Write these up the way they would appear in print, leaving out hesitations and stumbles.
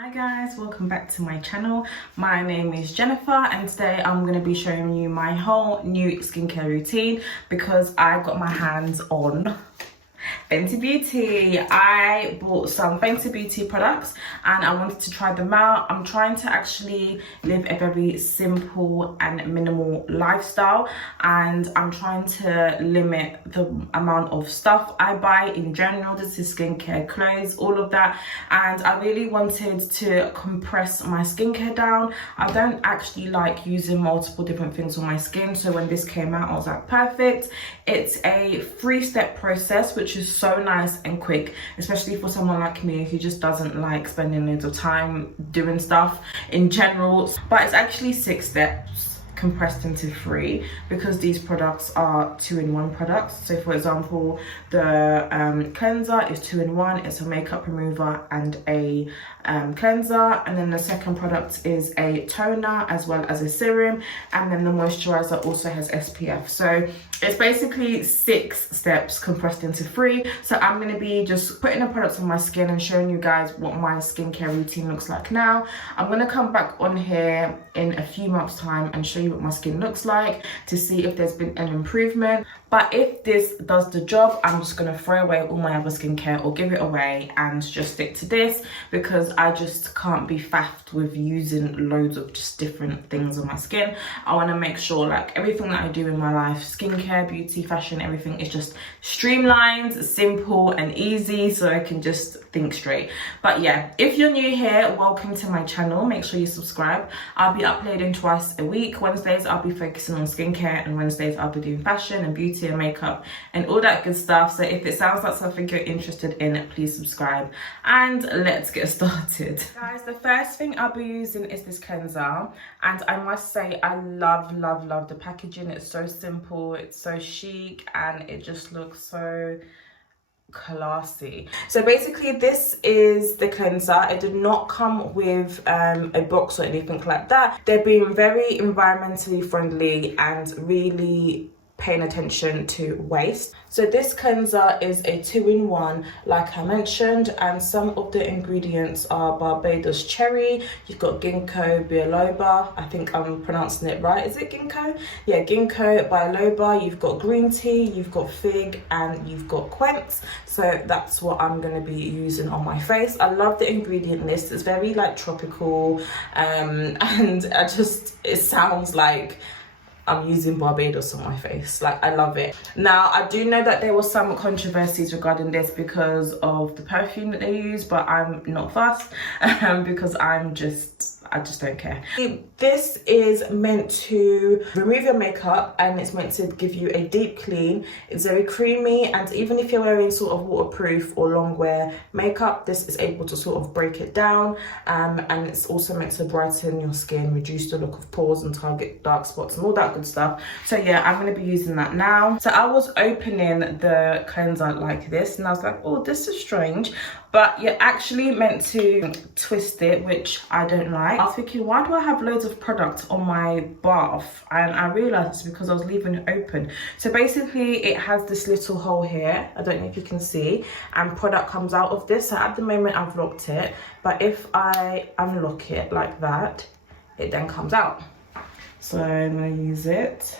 Hi guys, welcome back to my channel. My name is Jennifer and today I'm going to be showing you my whole new skincare routine because I got my hands on Fenty Beauty. I bought some Fenty Beauty products and I wanted to try them out. I'm trying to actually live a very simple and minimal lifestyle, and I'm trying to limit the amount of stuff I buy in general. This is skincare, clothes, all of that, and I really wanted to compress my skincare down. I don't actually like using multiple different things on my skin, so when this came out I was like, perfect. It's a 3-step process which is so nice and quick, especially for someone like me who just doesn't like spending loads of time doing stuff in general. But it's actually 6 steps compressed into 3 because these products are 2-in-1 products. So for example, the cleanser is 2-in-1. It's a makeup remover and a cleanser, and then the second product is a toner as well as a serum, and then the moisturizer also has SPF. So it's basically 6 steps compressed into 3. So I'm going to be just putting the products on my skin and showing you guys what my skincare routine looks like now. I'm going to come back on here in a few months time and show you what my skin looks like to see if there's been an improvement. But if this does the job, I'm just going to throw away all my other skincare or give it away and just stick to this because I just can't be faffed with using loads of just different things on my skin. I want to make sure like everything that I do in my life, skincare, beauty, fashion, everything is just streamlined, simple and easy so I can just think straight. But yeah, if you're new here, welcome to my channel. Make sure you subscribe. I'll be uploading twice a week. Wednesdays I'll be focusing on skincare and Wednesdays I'll be doing fashion and beauty and makeup and all that good stuff. So if it sounds like something you're interested in, please subscribe and let's get started. Guys, the first thing I'll be using is this cleanser, and I must say I love the packaging. It's so simple, it's so chic, and it just looks so classy. So basically this is the cleanser. It did not come with a box or anything like that. They're being very environmentally friendly and really paying attention to waste. So this cleanser is a 2-in-1 like I mentioned, and some of the ingredients are Barbados cherry, you've got Ginkgo biloba, I think I'm pronouncing it right, is it Ginkgo? Yeah, Ginkgo biloba, you've got green tea, you've got fig, and you've got Quince. So that's what I'm going to be using on my face. I love the ingredient list, it's very like tropical, and it sounds like I'm using Barbados on my face. Like, I love it. Now, I do know that there was some controversies regarding this because of the perfume that they use, but I'm not fussed because I just don't care. This is meant to remove your makeup and it's meant to give you a deep clean. It's very creamy, and even if you're wearing sort of waterproof or longwear makeup, this is able to sort of break it down, and it's also meant to brighten your skin, reduce the look of pores and target dark spots and all that good stuff. So yeah, I'm going to be using that now. So I was opening the cleanser like this and I was like, oh, this is strange, but you're actually meant to twist it, which I don't like. I was thinking, why do I have loads of product on my bath? And I realized it's because I was leaving it open. So basically it has this little hole here, I don't know if you can see, and product comes out of this. So at the moment I've locked it, but if I unlock it like that, it then comes out. So I'm gonna use it,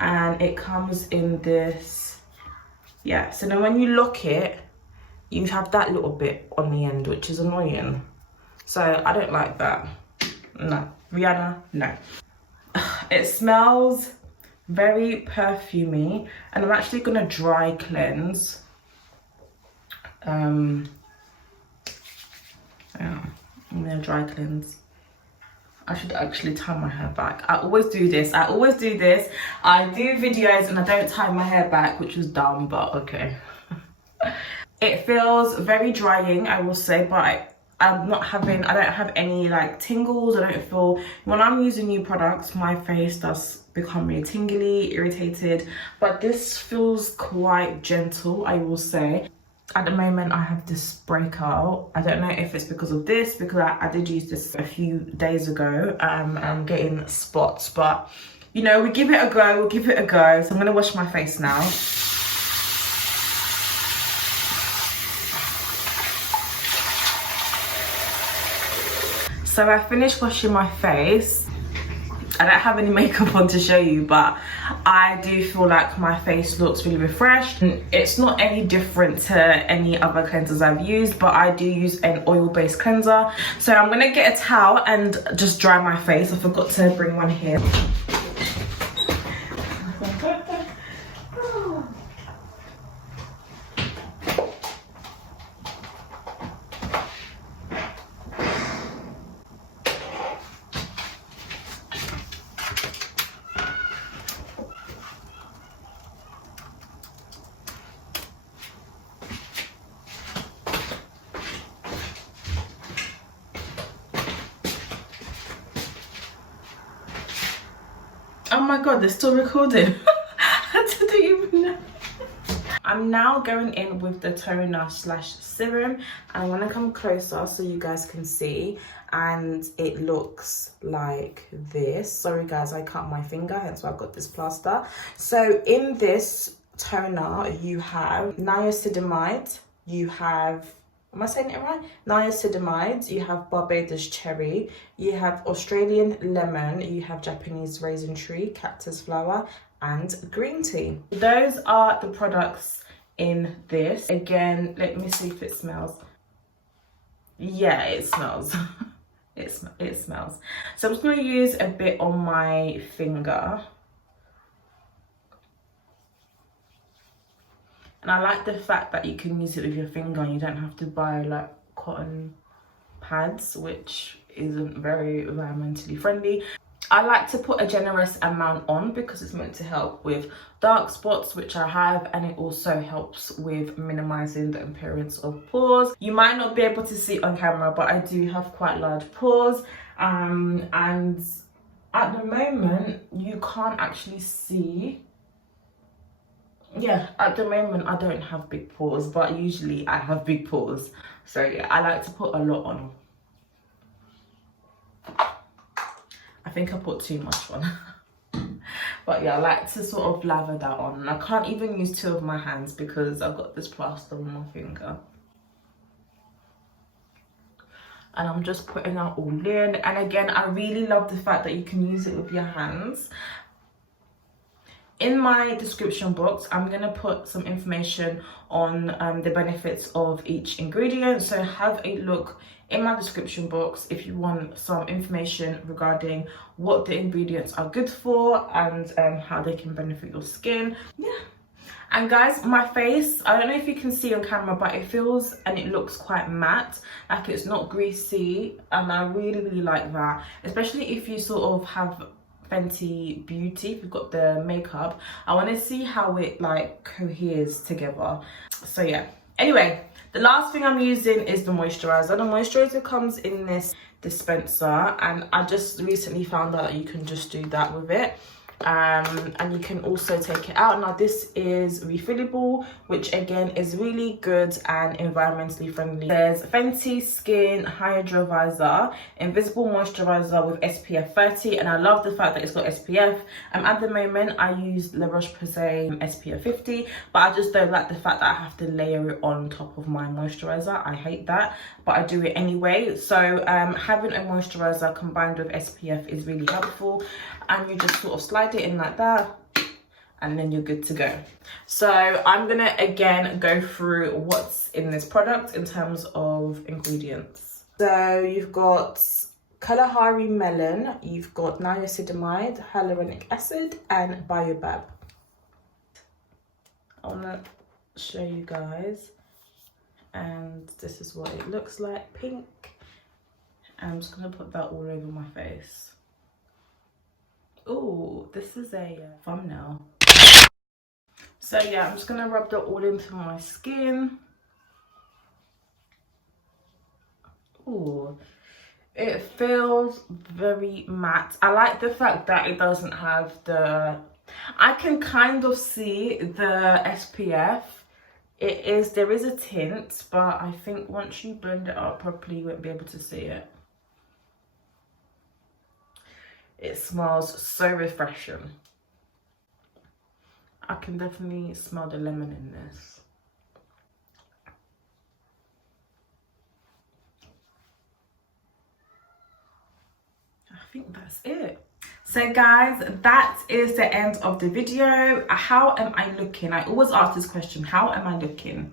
and it comes in this, yeah, so then when you lock it, you have that little bit on the end, which is annoying. So I don't like that. No. Rihanna, no. It smells very perfumey, and I'm actually gonna dry cleanse. Yeah, I'm gonna dry cleanse. I should actually tie my hair back. I always do this. I do videos and I don't tie my hair back, which was dumb, but okay. It feels very drying, I will say, but I don't have any like tingles. I don't feel, when I'm using new products, my face does become really tingly, irritated, but this feels quite gentle, I will say. At the moment I have this breakout. I don't know if it's because of this, because I did use this a few days ago. I'm getting spots, but you know, we give it a go, we'll give it a go. So I'm gonna wash my face now. So I finished washing my face. I don't have any makeup on to show you, but I do feel like my face looks really refreshed. It's not any different to any other cleansers I've used, but I do use an oil-based cleanser. So I'm gonna get a towel and just dry my face. I forgot to bring one here. Oh my god, they're still recording. I didn't even know. I'm now going in with the toner slash serum. I'm gonna come closer so you guys can see, and it looks like this. Sorry guys, I cut my finger, hence why I've got this plaster. So in this toner you have niacinamide, you have, am I saying it right? Niacinamide, you have Barbados cherry, you have Australian lemon, you have Japanese raisin tree, cactus flower, and green tea. Those are the products in this. Again, let me see if it smells. Yeah, it smells. it smells. So I'm just going to use a bit on my finger. And I like the fact that you can use it with your finger and you don't have to buy like cotton pads, which isn't very environmentally friendly. I like to put a generous amount on because it's meant to help with dark spots, which I have, and it also helps with minimizing the appearance of pores. You might not be able to see it on camera, but I do have quite large pores, and at the moment you can't actually see. Yeah, at the moment I don't have big pores, but usually I have big pores. So yeah, I like to put a lot on. I think I put too much on. But yeah, I like to sort of lather that on. And I can't even use two of my hands because I've got this plaster on my finger. And I'm just putting that all in. And again, I really love the fact that you can use it with your hands. In my description box, I'm going to put some information on the benefits of each ingredient. So have a look in my description box if you want some information regarding what the ingredients are good for and how they can benefit your skin. Yeah. And guys, my face, I don't know if you can see on camera, but it feels and it looks quite matte, like it's not greasy, and I really like that, especially if you sort of have Fenty Beauty, if you've got the makeup. I want to see how it like coheres together. So yeah, anyway, the last thing I'm using is the moisturizer. The moisturizer comes in this dispenser, and I just recently found out that you can just do that with it. And you can also take it out. Now this is refillable, which again is really good and environmentally friendly. There's Fenty Skin Hydro Visor Invisible Moisturizer with SPF 30, and I love the fact that it's got SPF. At the moment I use La Roche-Posay SPF 50, but I just don't like the fact that I have to layer it on top of my moisturizer. I hate that, but I do it anyway. So having a moisturizer combined with SPF is really helpful, and you just sort of slide it in like that, and then you're good to go. So I'm gonna again go through what's in this product in terms of ingredients. So you've got Kalahari melon, you've got niacinamide, hyaluronic acid, and biloba. I wanna show you guys, and this is what it looks like, pink. And I'm just gonna put that all over my face. Oh, this is a thumbnail. So yeah, I'm just gonna rub that all into my skin. Oh, it feels very matte. I like the fact that it doesn't have the, I can kind of see the SPF. There is a tint, but I think once you blend it out properly, you won't be able to see it. It smells so refreshing. I can definitely smell the lemon in this. think that's it. So guys, that is the end of the video. How am I looking? I always ask this question, how am I looking?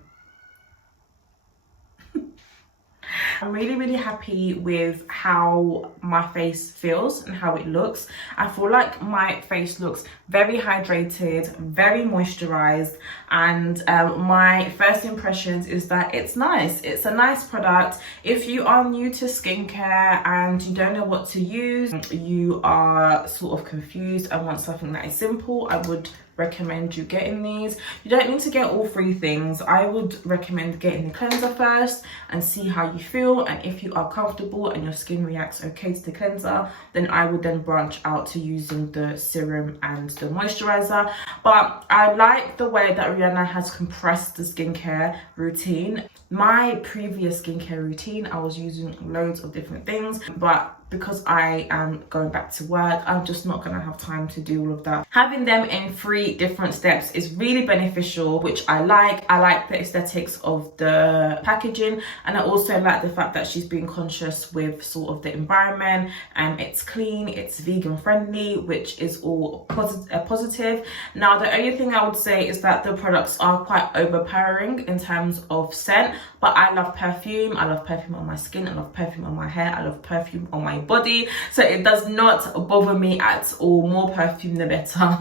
I'm really happy with how my face feels and how it looks. I feel like my face looks very hydrated, very moisturized, and my first impressions is that it's nice. It's a nice product. If you are new to skincare and you don't know what to use, you are sort of confused and want something that is simple, I would recommend you getting these. You don't need to get all three things. I would recommend getting the cleanser first and see how you feel, and if you are comfortable and your skin reacts okay to the cleanser, then I would then branch out to using the serum and the moisturizer. But I like the way that Rihanna has compressed the skincare routine. My previous skincare routine, I was using loads of different things, but because I am going back to work, I'm just not going to have time to do all of that. Having them in 3 different steps is really beneficial, which I like. I like the aesthetics of the packaging, and I also like the fact that she's being conscious with sort of the environment, and it's clean, it's vegan friendly, which is all positive. Now, the only thing I would say is that the products are quite overpowering in terms of scent, but I love perfume. I love perfume on my skin, I love perfume on my hair, I love perfume on my body, so it does not bother me at all. More perfume the better.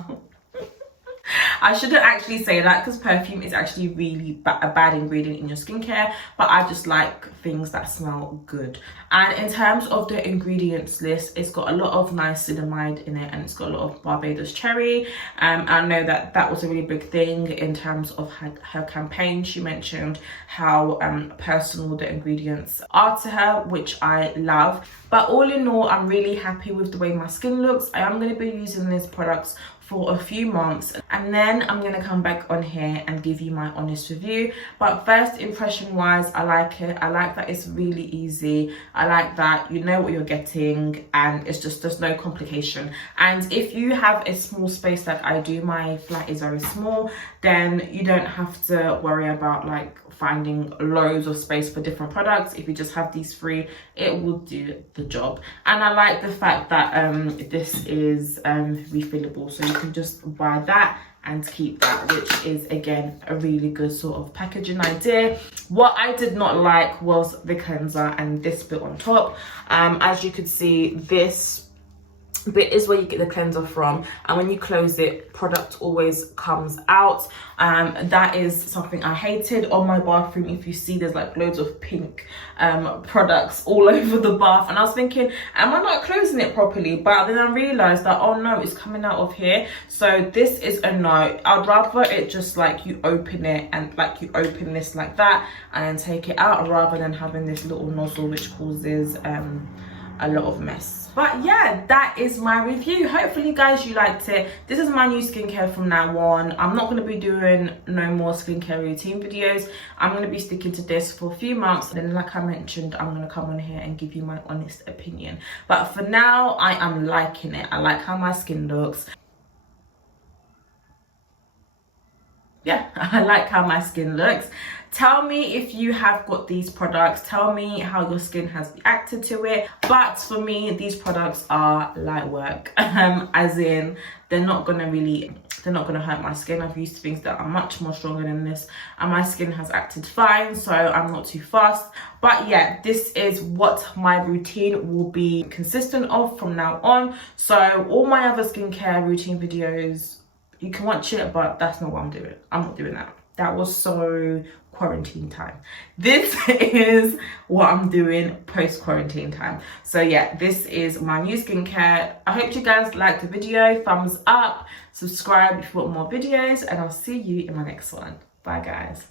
I shouldn't actually say that, because perfume is actually really a bad ingredient in your skincare, but I just like things that smell good. And in terms of the ingredients list, it's got a lot of niacinamide in it, and it's got a lot of Barbados cherry. I know that that was a really big thing in terms of her campaign. She mentioned how personal the ingredients are to her, which I love. But all in all, I'm really happy with the way my skin looks. I am going to be using these products for a few months, and then I'm going to come back on here and give you my honest review. But first impression wise, I like it. I like that it's really easy. I like that you know what you're getting, and it's just, there's no complication. And if you have a small space like I do, my flat is very small, then you don't have to worry about like finding loads of space for different products. If you just have these 3, it will do the job. And I like the fact that this is refillable, so you can just buy that and keep that, which is again a really good sort of packaging idea. What I did not like was the cleanser and this bit on top. As you could see, this bit is where you get the cleanser from, and when you close it, product always comes out. That is something I hated. On my bathroom, if you see, there's like loads of pink products all over the bath, and I was thinking, am I not closing it properly? But then I realized that, oh no, it's coming out of here. So this is a no. I'd rather it just like you open it and like you open this like that and then take it out, rather than having this little nozzle which causes a lot of mess. But yeah, that is my review. Hopefully guys, you liked it. This is my new skincare from now on. I'm not going to be doing no more skincare routine videos. I'm going to be sticking to this for a few months, and then like I mentioned, I'm going to come on here and give you my honest opinion. But for now, I am liking it. I like how my skin looks. Yeah, I like how my skin looks. Tell me if you have got these products. Tell me how your skin has reacted to it. But for me, these products are light work. As in, they're not gonna hurt my skin. I've used things that are much more stronger than this, and my skin has acted fine, so I'm not too fussed. But yeah, this is what my routine will be consistent of from now on. So all my other skincare routine videos, you can watch it, but that's not what I'm doing. I'm not doing that. That was so quarantine time. This is what I'm doing post quarantine time. So yeah, this is my new skincare. I hope you guys liked the video. Thumbs up, subscribe if you want more videos, and I'll see you in my next one. Bye guys.